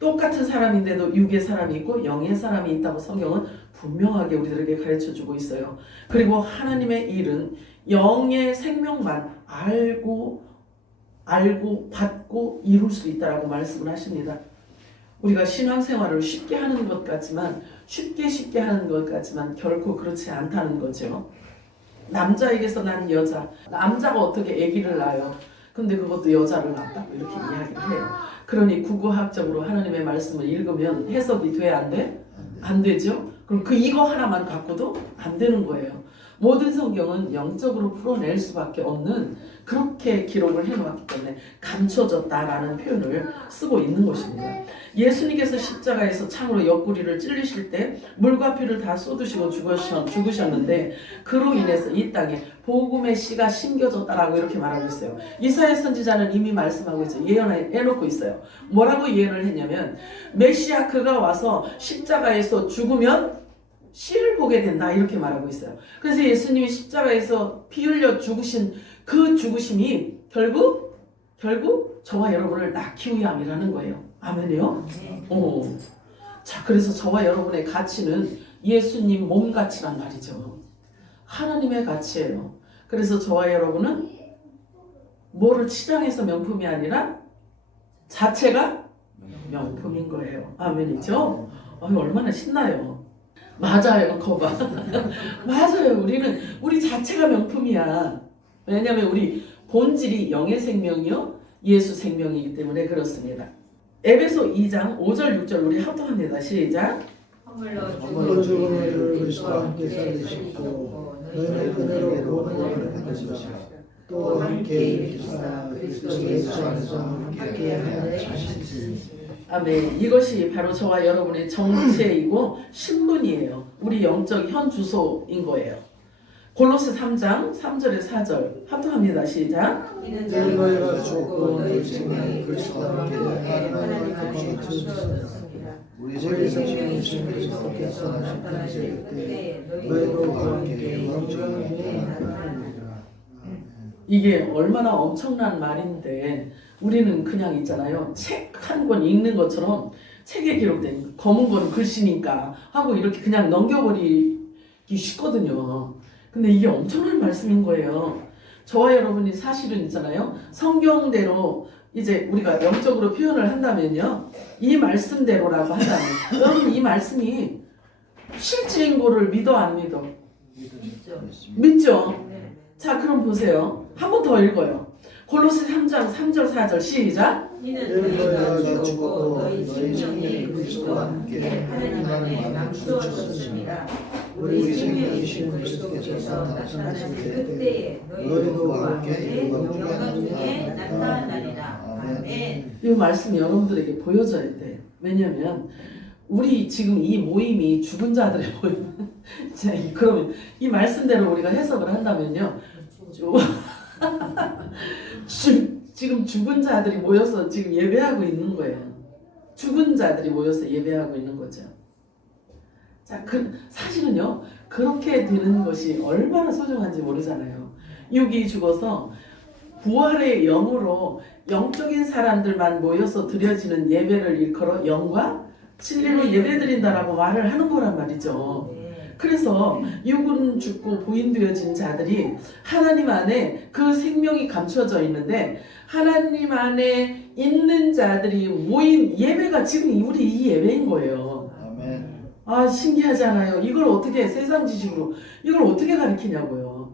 똑같은 사람인데도 육의 사람이 있고 영의 사람이 있다고 성경은 분명하게 우리들에게 가르쳐주고 있어요. 그리고 하나님의 일은 영의 생명만 알고 받고 이룰 수 있다라고 말씀을 하십니다. 우리가 신앙생활을 쉽게 하는 것 같지만 쉽게 하는 것 같지만 결코 그렇지 않다는 거죠. 남자에게서 난 여자, 남자가 어떻게 아기를 낳아요? 근데 그것도 여자를 낳았다고 이렇게 이야기를 해요. 그러니 구구학적으로 하나님의 말씀을 읽으면 해석이 돼? 안 돼? 안 되죠? 그럼 이거 하나만 갖고도 안 되는 거예요. 모든 성경은 영적으로 풀어낼 수밖에 없는 그렇게 기록을 해놓았기 때문에 감춰졌다라는 표현을 쓰고 있는 것입니다. 예수님께서 십자가에서 창으로 옆구리를 찔리실 때 물과 피를 다 쏟으시고 죽으셨는데 그로 인해서 이 땅에 복음의 씨가 심겨졌다라고 이렇게 말하고 있어요. 이사야 선지자는 이미 말씀하고 있어요. 예언해놓고 있어요. 뭐라고 예언을 했냐면 메시아 그가 와서 십자가에서 죽으면 씨를 보게 된다 이렇게 말하고 있어요. 그래서 예수님이 십자가에서 피 흘려 죽으신 그 죽으심이 결국 저와 여러분을 낳기 위함이라는 거예요. 아멘이요? 자, 그래서 저와 여러분의 가치는 예수님 몸 가치란 말이죠. 하나님의 가치예요. 그래서 저와 여러분은 뭐를 치장해서 명품이 아니라 자체가 명품인 거예요. 아멘이죠? 얼마나 신나요. 맞아요, 거봐. 맞아요. 우리 자체가 명품이야. 왜냐하면 우리 본질이 영의 생명이요 예수 생명이기 때문에 그렇습니다. 에베소 2장 5절 6절 우리 합독합니다. 시작. 허물로 죽은 우리를 그리스도와 함께 살리시고 너희는 그대로 구원을 받으시고 또 함께 일으키사 그리스도 예수 안에서 함께 하여 자신이시니. 아멘. 이것이 바로 저와 여러분의 정체이고 신분이에요. 우리 영적 현 주소인 거예요. 골로새 3장 3절에 4절 합독합니다. 시작. 이는 너희가 죽고 너희 생명이 그리스도와 함께 하나님 안에 감추어졌습니다. 우리 생명이신 그리스도께서 나타나실 때 너희도 함께 영광에 나타나리라. 이게 얼마나 엄청난 말인데 우리는 그냥 있잖아요. 책 한 권 읽는 것처럼 책에 기록된 검은 건 글씨니까 하고 이렇게 그냥 넘겨버리기 쉽거든요. 근데 이게 엄청난 말씀인 거예요. 저와 여러분이 사실은 있잖아요. 성경대로 이제 우리가 영적으로 표현을 한다면요. 이 말씀대로라고 한다면 여러분 이 말씀이 실제인 거를 믿어 안 믿어? 믿죠? 자 그럼 보세요. 한 번 더 읽어요. 골로새 3장 3절 4절 시작. 이는 너희가 죽고 너희 생명이 그리스도와 함께 하나님 안에 감추어졌습니다. 우리 생명이신 그리스도께서 나타나실 그때에 너희도 함께 영광에 나타나리라. 아멘. 이 말씀이 여러분들에게 보여져야 돼. 왜냐하면 우리 지금 이 모임이 죽은 자들의 모임. 그러면 이 말씀대로 우리가 해석을 한다면요. 지금 죽은 자들이 모여서 지금 예배하고 있는 거예요. 죽은 자들이 모여서 예배하고 있는 거죠. 자, 사실은요, 그렇게 되는 것이 얼마나 소중한지 모르잖아요. 육이 죽어서 부활의 영으로 영적인 사람들만 모여서 드려지는 예배를 일컬어 영과 진리로 예배드린다라고 말을 하는 거란 말이죠. 그래서 육은 죽고 부인되어진 자들이 하나님 안에 그 생명이 감춰져 있는데 하나님 안에 있는 자들이 모인 예배가 지금 우리 이 예배인 거예요. 아멘. 아 신기하지 않아요? 이걸 어떻게 세상 지식으로 이걸 어떻게 가르치냐고요.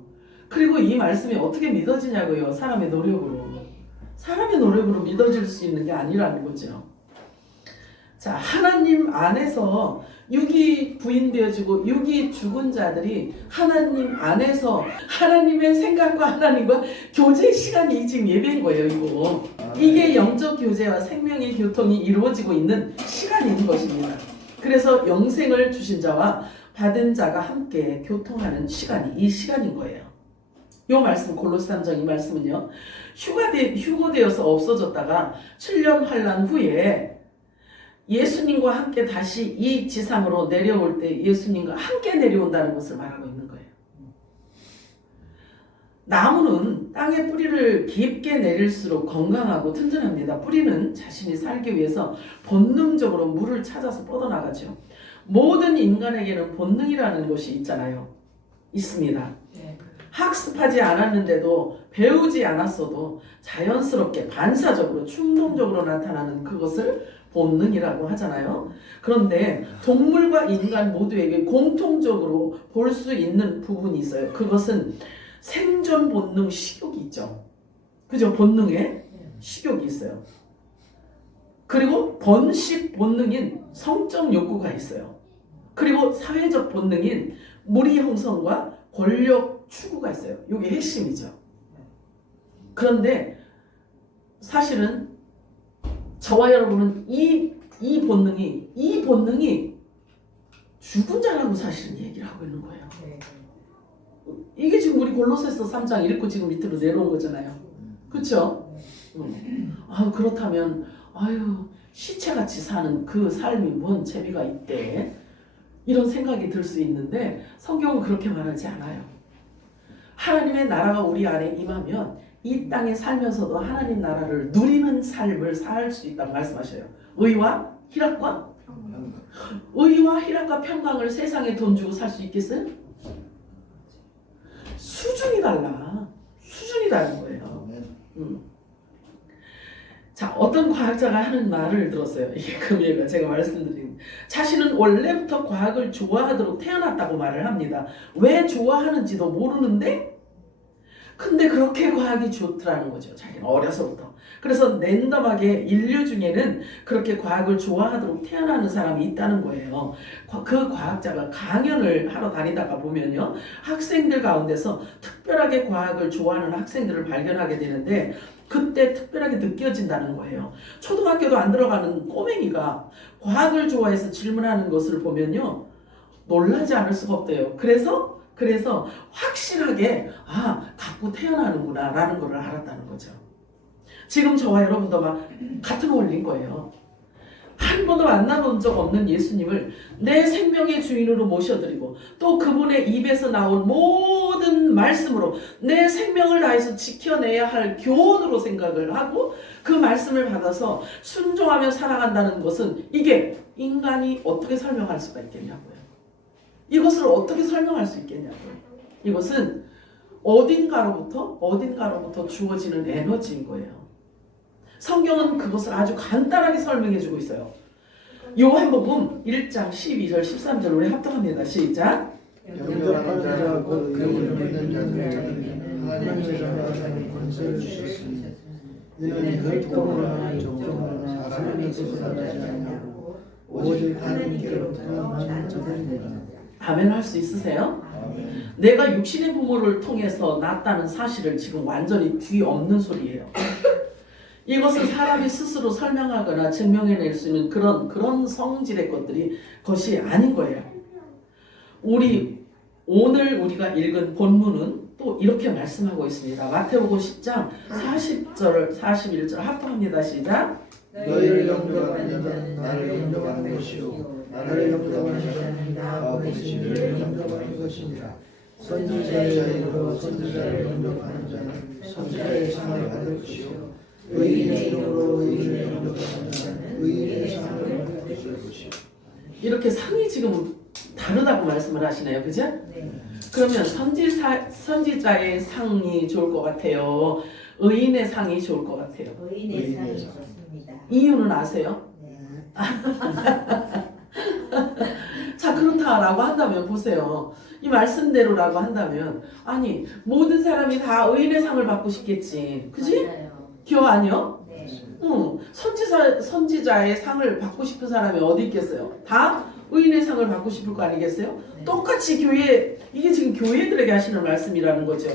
그리고 이 말씀이 어떻게 믿어지냐고요. 사람의 노력으로 믿어질 수 있는 게 아니라는 거죠. 자, 하나님 안에서 육이 부인되어지고 육이 죽은 자들이 하나님 안에서 하나님의 생각과 하나님과 교제 시간이 지금 예배인 거예요. 이게 영적 교제와 생명의 교통이 이루어지고 있는 시간인 것입니다. 그래서 영생을 주신 자와 받은 자가 함께 교통하는 시간이 이 시간인 거예요. 이 말씀 골로새 3장 이 말씀은요, 휴거되어서 없어졌다가 7년 환란 후에 예수님과 함께 다시 이 지상으로 내려올 때 예수님과 함께 내려온다는 것을 말하고 있는 거예요. 나무는 땅에 뿌리를 깊게 내릴수록 건강하고 튼튼합니다. 뿌리는 자신이 살기 위해서 본능적으로 물을 찾아서 뻗어나가죠. 모든 인간에게는 본능이라는 것이 있잖아요. 있습니다. 학습하지 않았는데도 배우지 않았어도 자연스럽게 반사적으로 충동적으로 나타나는 그것을 본능이라고 하잖아요. 그런데 동물과 인간 모두에게 공통적으로 볼 수 있는 부분이 있어요. 그것은 생존 본능 식욕이 있죠. 그죠? 본능에 식욕이 있어요. 그리고 번식 본능인 성적 욕구가 있어요. 그리고 사회적 본능인 무리 형성과 권력 추구가 있어요. 이게 핵심이죠. 그런데 사실은 저와 여러분은 이 본능이 죽은 자라고 사실은 얘기를 하고 있는 거예요. 이게 지금 우리 골로새서 3장 읽고 지금 밑으로 내려온 거잖아요. 그렇죠? 그렇다면 시체같이 사는 그 삶이 뭔 재미가 있대? 이런 생각이 들 수 있는데 성경은 그렇게 말하지 않아요. 하나님의 나라가 우리 안에 임하면 이 땅에 살면서도 하나님 나라를 누리는 삶을 살 수 있다고 말씀하셔요. 의와 희락과 평강을 세상에 돈 주고 살 수 있겠어요? 수준이 달라. 수준이 다른 거예요. 자, 어떤 과학자가 하는 말을 들었어요. 이게 금요일에 제가 말씀드린, 자신은 원래부터 과학을 좋아하도록 태어났다고 말을 합니다. 왜 좋아하는지도 모르는데 근데 그렇게 과학이 좋더라는 거죠. 자기는 어려서부터. 그래서 랜덤하게 인류 중에는 그렇게 과학을 좋아하도록 태어나는 사람이 있다는 거예요. 그 과학자가 강연을 하러 다니다가 보면요, 학생들 가운데서 특별하게 과학을 좋아하는 학생들을 발견하게 되는데 그때 특별하게 느껴진다는 거예요. 초등학교도 안 들어가는 꼬맹이가 과학을 좋아해서 질문하는 것을 보면요, 놀라지 않을 수가 없대요. 그래서 확실하게 갖고 태어나는구나 라는 걸 알았다는 거죠. 지금 저와 여러분도 막 같은 원리인 거예요. 한 번도 만나본 적 없는 예수님을 내 생명의 주인으로 모셔드리고 또 그분의 입에서 나온 모든 말씀으로 내 생명을 다해서 지켜내야 할 교훈으로 생각을 하고 그 말씀을 받아서 순종하며 살아간다는 것은 이게 인간이 어떻게 설명할 수가 있겠냐고요. 이것을 어떻게 설명할 수 있겠냐고요. 이것은 어딘가로부터 주어지는 에너지인 거예요. 성경은 그것을 아주 간단하게 설명해 주고 있어요. 요한복음 1장 12절 13절 우리 합독합니다. 시작. 영접하는 자와 곧 그를 믿는 자들에게는 하나님의 자녀의 권세를 주셨으니 이는 혈통으로나 종교나 사람의 뜻을 따르지 아니하고 오직 하나님께로부터 자들입니다. 아멘 할 수 있으세요? 내가 육신의 부모를 통해서 낳았다는 사실을 지금 완전히 뒤엎는 소리예요. 이것은 사람이 스스로 설명하거나 증명해낼 수 있는 그런 성질의 것이 아닌 거예요. 오늘 우리가 읽은 본문은 또 이렇게 말씀하고 있습니다. 마태복음 10장 40절 41절 합독합니다. 시작. 너희를 영접하는 자는 나를 영접하는 것이요 나를 영접하는 자는 나 아버지를 영접하는 것이니라. 선지자의 이름으로 선지자를 영접하는 자는 선지자의 상을 받을 것이요 의인의 이름으로 의인을 영접하는 자는 의인의 상을 받을 것이요. 이렇게 상이 지금 다르다고 말씀을 하시네요. 그죠? 네. 그러면 선지자의 상이 좋을 것 같아요? 의인의 상이 좋을 것 같아요? 의인의 상이 좋습니다. 이유는 아세요? 네. 자, 그렇다라고 한다면 보세요. 이 말씀대로라고 한다면 아니 모든 사람이 다 의인의 상을 받고 싶겠지. 그지? 맞아요. 기억 아니요? 네. 선지자의 상을 받고 싶은 사람이 어디 있겠어요? 다 의인의 상을 받고 싶을 거 아니겠어요? 네. 똑같이 교회, 이게 지금 교회들에게 하시는 말씀이라는 거죠.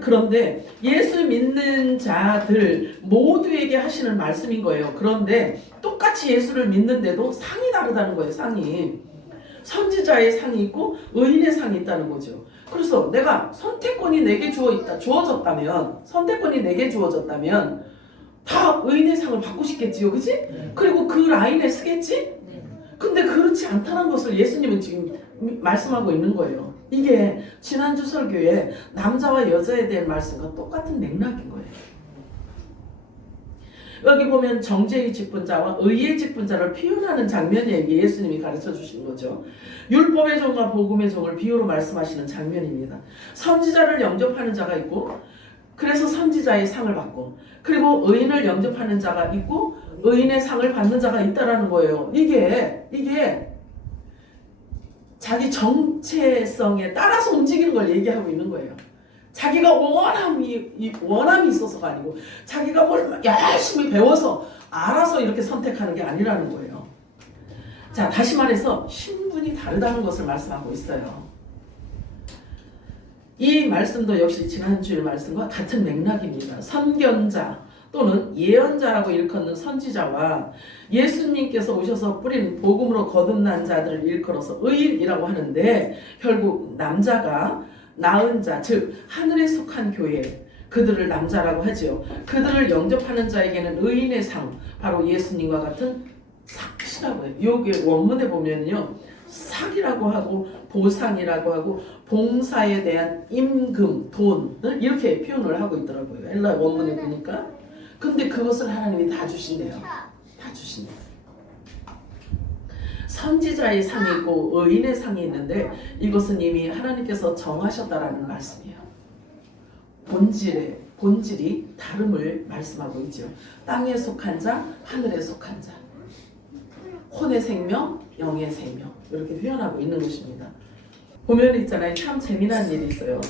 그런데 예수 믿는 자들 모두에게 하시는 말씀인 거예요. 그런데 똑같이 예수를 믿는데도 상이 다르다는 거예요. 상이. 선지자의 상이 있고 의인의 상이 있다는 거죠. 그래서 내가 선택권이 내게 주어졌다면 선택권이 내게 주어졌다면 다 의인의 상을 받고 싶겠지요. 그치? 네. 그리고 그 라인에 쓰겠지? 네. 근데 그렇지 않다는 것을 예수님은 지금 말씀하고 있는 거예요. 이게 지난주 설교에 남자와 여자에 대한 말씀과 똑같은 맥락인 거예요. 여기 보면 정죄의 직분자와 의의 직분자를 표현하는 장면이 예수님이 가르쳐 주신 거죠. 율법의 종과 복음의 종을 비유로 말씀하시는 장면입니다. 선지자를 영접하는 자가 있고 그래서 선지자의 상을 받고 그리고 의인을 영접하는 자가 있고 의인의 상을 받는 자가 있다라는 거예요. 이게 자기 정체성에 따라서 움직이는 걸 얘기하고 있는 거예요. 자기가 원함이 있어서가 아니고 자기가 뭘 열심히 배워서 알아서 이렇게 선택하는 게 아니라는 거예요. 자, 다시 말해서 신분이 다르다는 것을 말씀하고 있어요. 이 말씀도 역시 지난주의 말씀과 같은 맥락입니다. 선견자 또는 예언자라고 일컫는 선지자와 예수님께서 오셔서 뿌린 복음으로 거듭난 자들을 일컬어서 의인이라고 하는데 결국 남자가 나은 자, 즉 하늘에 속한 교회, 그들을 남자라고 하지요. 그들을 영접하는 자에게는 의인의 상, 바로 예수님과 같은 삭이라고 해요. 여기 원문에 보면요, 삭이라고 하고 보상이라고 하고 봉사에 대한 임금, 돈을 이렇게 표현을 하고 있더라고요. 헬라 원문에 보니까. 근데 그것을 하나님이 다 주신대요. 다 주신대요. 선지자의 상이 있고 의인의 상이 있는데 이것은 이미 하나님께서 정하셨다라는 말씀이에요. 본질이 다름을 말씀하고 있죠. 땅에 속한 자, 하늘에 속한 자. 혼의 생명, 영의 생명. 이렇게 표현하고 있는 것입니다. 보면 있잖아요. 참 재미난 일이 있어요.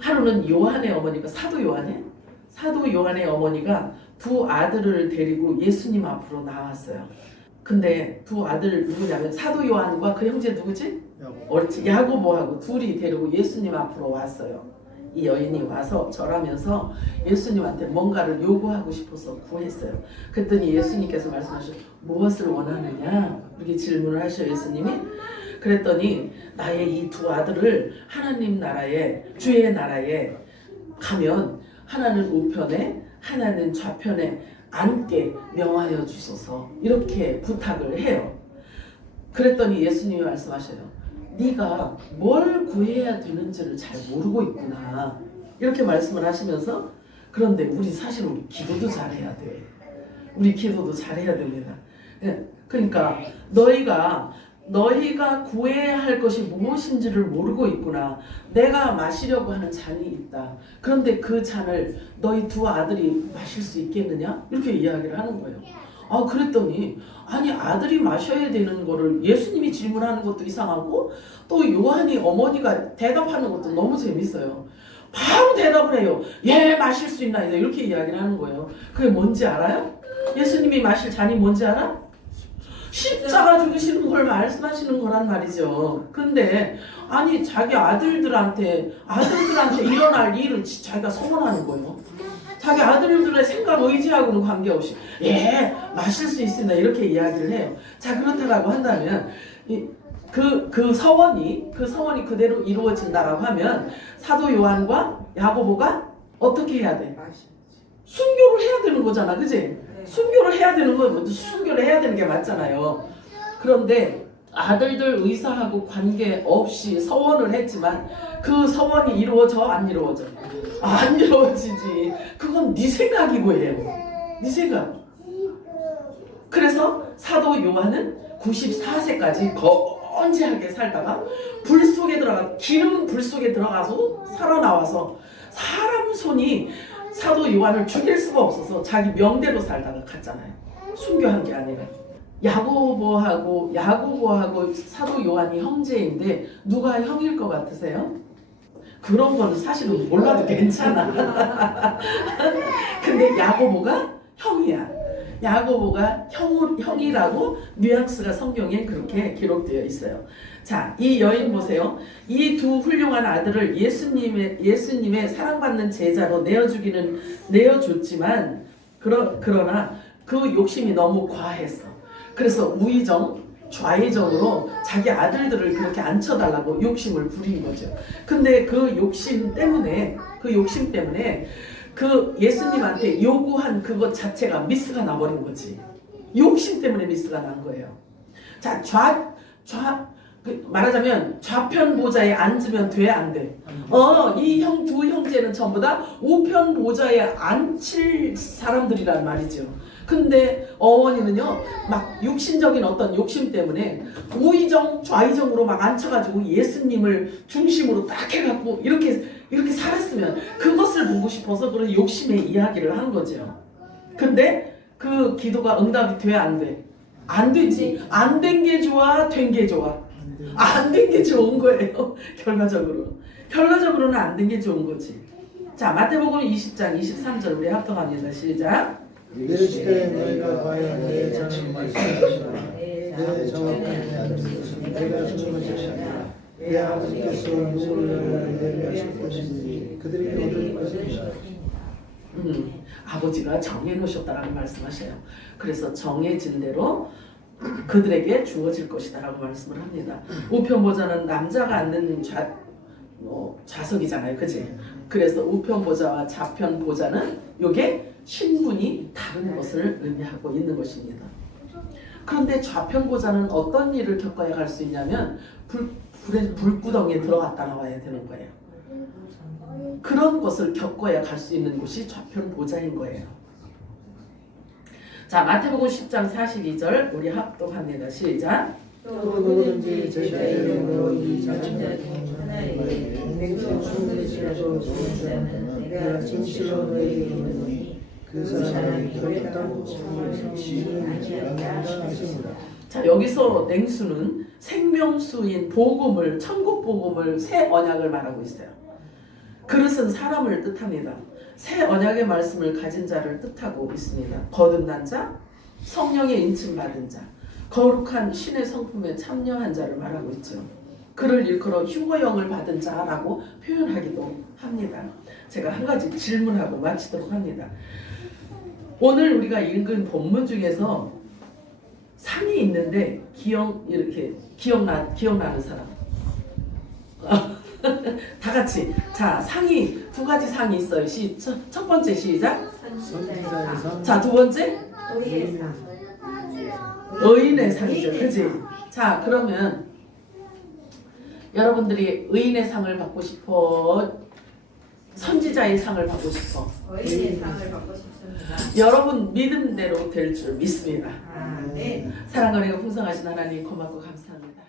하루는 요한의 어머니가 사도 요한의 어머니가 두 아들을 데리고 예수님 앞으로 나왔어요. 근데 두 아들 누구냐면 사도 요한과 그 형제 누구지? 야고보하고 둘이 데리고 예수님 앞으로 왔어요. 이 여인이 와서 절하면서 예수님한테 뭔가를 요구하고 싶어서 구했어요. 그랬더니 예수님께서 말씀하셔 무엇을 원하느냐? 이렇게 질문을 하셔요. 예수님이. 그랬더니 나의 이 두 아들을 하나님 나라에 주의 나라에 가면 하나는 우편에 하나는 좌편에 앉게 명하여 주소서 이렇게 부탁을 해요. 그랬더니 예수님이 말씀하셔요. 네가 뭘 구해야 되는지를 잘 모르고 있구나 이렇게 말씀을 하시면서 그런데 우리 기도도 잘해야 돼. 우리 기도도 잘해야 됩니다. 그러니까 너희가 구해야 할 것이 무엇인지를 모르고 있구나. 내가 마시려고 하는 잔이 있다. 그런데 그 잔을 너희 두 아들이 마실 수 있겠느냐? 이렇게 이야기를 하는 거예요. 그랬더니 아니 아들이 마셔야 되는 거를 예수님이 질문하는 것도 이상하고 또 요한이 어머니가 대답하는 것도 너무 재밌어요. 바로 대답을 해요. 예, 마실 수 있나이다. 이렇게 이야기를 하는 거예요. 그게 뭔지 알아요? 예수님이 마실 잔이 뭔지 알아? 십자가 죽으시는 걸 말씀하시는 거란 말이죠. 근데 아니 자기 아들들한테 일어날 일을 자기가 선언하는 거예요. 자기 아들들의 생각 의지하고는 관계없이 예 마실 수 있습니다 이렇게 이야기를 해요. 자 그렇다라고 한다면 그 서원이 그대로 이루어진다라고 하면 사도 요한과 야고보가 어떻게 해야 돼? 순교를 해야 되는 거잖아, 그지? 순교를 해야 되는 건 먼저 순교를 해야 되는 게 맞잖아요. 그런데 아들들 의사하고 관계없이 서원을 했지만 그 서원이 이루어져 안 이루어져? 안 이루어지지. 그건 네 생각이고 해요. 네 생각. 그래서 사도 요한은 94세까지 건재하게 살다가 기름 불 속에 들어가서 살아나와서 사람 손이 사도 요한을 죽일 수가 없어서 자기 명대로 살다가 갔잖아요. 순교한 게 아니라. 야고보하고 사도 요한이 형제인데 누가 형일 것 같으세요? 그런 거는 사실은 몰라도 괜찮아. 근데 야고보가 형이야. 야고보가 형이라고 뉘앙스가 성경에 그렇게 기록되어 있어요. 자, 이 여인 보세요. 이 두 훌륭한 아들을 예수님의 사랑받는 제자로 내어줬지만 그러나 그 욕심이 너무 과했어. 그래서 우의정, 좌의정으로 자기 아들들을 그렇게 앉혀달라고 욕심을 부린 거죠. 근데 그 욕심 때문에 그 예수님한테 요구한 그것 자체가 미스가 나버린 거지. 욕심 때문에 미스가 난 거예요. 자, 말하자면 좌편 보좌에 앉으면 돼, 안 돼? 이 두 형제는 전부 다 우편 보좌에 앉힐 사람들이란 말이죠. 근데 어머니는요, 막 육신적인 어떤 욕심 때문에 우의정, 좌의정으로 막 앉혀가지고 예수님을 중심으로 딱 해갖고 이렇게 살았으면 그것을 보고 싶어서 그런 욕심의 이야기를 한 거죠. 근데 그 기도가 응답이 돼, 안 돼? 안 되지. 안 된 게 좋아, 된 게 좋아? 안 된 게 좋은 거예요. 결과적으로는 안 된 게 좋은 거지. 자, 마태복음 20장 23절 우리 합독합니다. 시작. 내 시대에 너희가 과연 내 자는 말씀하시라. 내 정확한 대안은 내가 주는 것이 아니라 내 아버지께서 누구를 내게 하실 것인지 그들이 얻을 것이시라. 아버지가 정해놓으셨다라고 말씀하셔요. 그래서 정해진 대로 그들에게 주어질 것이다라고 말씀을 합니다. 우편보좌는 남자가 앉는 좌석이잖아요, 그치? 그래서 우편보좌와 좌편보좌는 요게 신분이 다른 것을 의미하고 있는 것입니다. 그런데 좌편보좌는 어떤 일을 겪어야 갈 수 있냐면 불구덩이에 들어갔다 나와야 되는 거예요. 그런 것을 겪어야 갈 수 있는 곳이 좌편보좌인 거예요. 자, 마태복음 10장 42절 우리 합독합니다. 시작. 또 누구든지 제 이름으로 이 장자를 하나님께 백성 충분히라도 좋은 자는 내가 진실로 너희에게 이르노니 그 사람이 결단코 지는 아니하리라 하십니다. 자, 여기서 냉수는 생명수인 복음을, 천국 복음을, 새 언약을 말하고 있어요. 그릇은 사람을 뜻합니다. 새 언약의 말씀을 가진 자를 뜻하고 있습니다. 거듭난 자, 성령의 인침받은 자, 거룩한 신의 성품에 참여한 자를 말하고 있죠. 그를 일컬어 휴거형을 받은 자라고 표현하기도 합니다. 제가 한 가지 질문하고 마치도록 합니다. 오늘 우리가 읽은 본문 중에서 상이 있는데 기억나는 사람. 다 같이. 자, 상이 두 가지 상이 있어요. 첫 번째 시작. 자, 두 번째 의인의 상이죠, 그지? 자, 그러면 여러분들이 의인의 상을 받고 싶어? 선지자의 상을 받고 싶어? 의인의 상을 받고 싶습니다. 여러분 믿음대로 될 줄 믿습니다. 네. 사랑과 은혜가 풍성하신 하나님 고맙고 감사합니다.